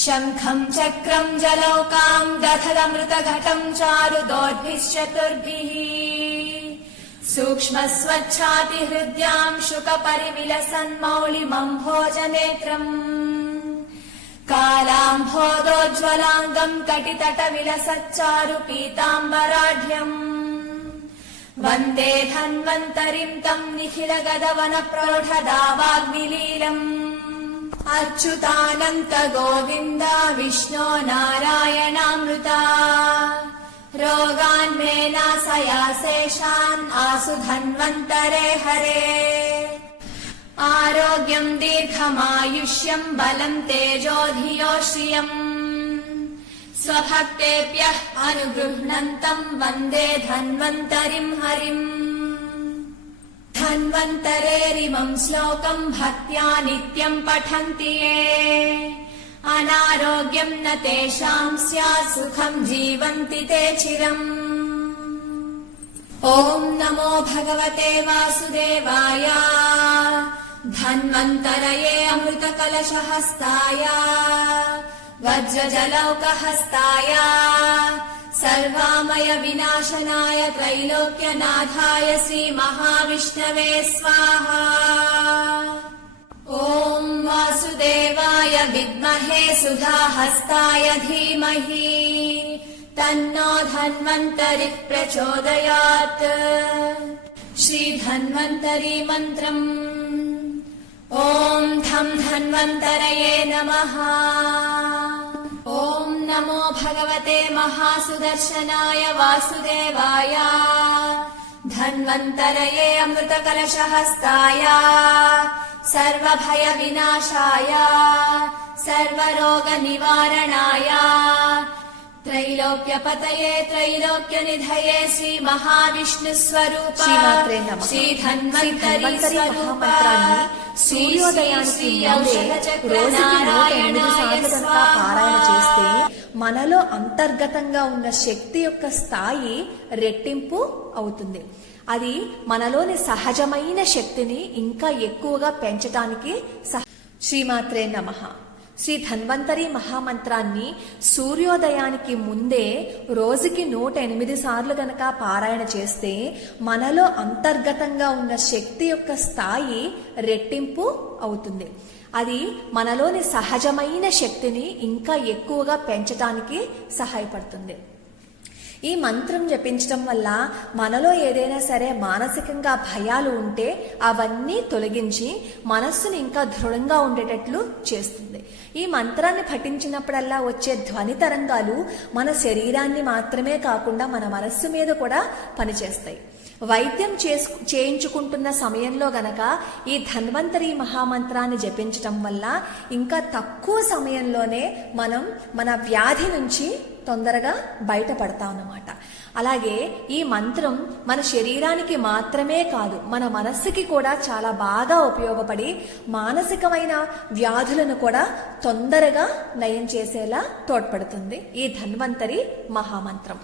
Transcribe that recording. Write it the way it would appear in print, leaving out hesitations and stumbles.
शङ्खम् चक्रम् जलौकाम् दधदमृतघटम् चारुदोर्भिश्चतुर्भिः सूक्ष्मस्वच्छातिहृद्याम् शुकपरिविलसन्मौलिमम्भोजनेत्रम् कालाम्भोदोज्ज्वलाङ्गम् कटितटविलसच्चारु पीताम्बराढ्यम् वन्दे धन्वन्तरिम् तम् निखिलगदवनप्रौढदावाग्निलीलम् अच्युतानन्त गोविन्द विष्णो नारायणामृता रोगान्मे नाशयाशेषान् आसु धन्वन्तरे हरे आरोग्यम् दीर्घमायुष्यम् बलम् तेजो धियो श्रियम् स्वभक्तेभ्यः अनुगृह्णन्तम् वन्दे धन्वन्तरिम् हरिम् धन्वन्तरेरिमम् श्लोकम् भक्त्या नित्यम् पठन्ति ये अनारोग्यम् न तेषाम् स्यात् सुखम् जीवन्ति ते चिरम् ॐ नमो भगवते वासुदेवाय धन्वन्तरये अमृतकलशहस्ताय वज्रजलौकहस्ताय सर्वामय विनाशनाय त्रैलोक्यनाथाय श्रीमहाविष्णवे स्वाहा ॐ वासुदेवाय विद्महे सुधाहस्ताय धीमहि तन्नो धन्वन्तरिः प्रचोदयात् श्रीधन्वन्तरी मन्त्रम् ॐ धं धन्वन्तरये नमः ॐ नमो भगवते महासुदर्शनाय वासुदेवाय धन्वन्तरये अमृतकलशहस्ताय सर्वभयविनाशाय सर्वरोगनिवारणाय त्रैलोक्यपतये त्रैलोक्यनिधये श्रीमहाविष्णुस्वरूप श्रीधन्वन्तरी स्वरूप సూర్యోదయానికి ముందే రోజుకి 108 సార్లు పారాయణ చేస్తే మనలో అంతర్గతంగా ఉన్న శక్తి యొక్క స్థాయి రెట్టింపు అవుతుంది. అది మనలోని సహజమైన శక్తిని ఇంకా ఎక్కువగా పెంచడానికి శ్రీమాత్రే నమః. శ్రీ ధన్వంతరి మహామంత్రాన్ని సూర్యోదయానికి ముందే రోజుకి 108 సార్లు గనక పారాయణ చేస్తే మనలో అంతర్గతంగా ఉన్న శక్తి యొక్క స్థాయి రెట్టింపు అవుతుంది. అది మనలోని సహజమైన శక్తిని ఇంకా ఎక్కువగా పెంచడానికి సహాయపడుతుంది. ఈ మంత్రం జపించడం వల్ల మనలో ఏదైనా సరే మానసికంగా భయాలు ఉంటే అవన్నీ తొలగించి మనస్సుని ఇంకా దృఢంగా ఉండేటట్లు చేస్తుంది. ఈ మంత్రాన్ని పఠించినప్పుడల్లా వచ్చే ధ్వని తరంగాలు మన శరీరాన్ని మాత్రమే కాకుండా మన మనస్సు మీద కూడా పనిచేస్తాయి. వైద్యం చేయించుకుంటున్న సమయంలో గనక ఈ ధన్వంతరి మహామంత్రాన్ని జపించటం వల్ల ఇంకా తక్కువ సమయంలోనే మనం మన వ్యాధి నుంచి తొందరగా బయటపడతాం అన్నమాట. అలాగే ఈ మంత్రం మన శరీరానికి మాత్రమే కాదు మన మనస్సుకి కూడా చాలా బాగా ఉపయోగపడి మానసికమైన వ్యాధులను కూడా తొందరగా నయం చేసేలా తోడ్పడుతుంది ఈ ధన్వంతరి మహామంత్రం.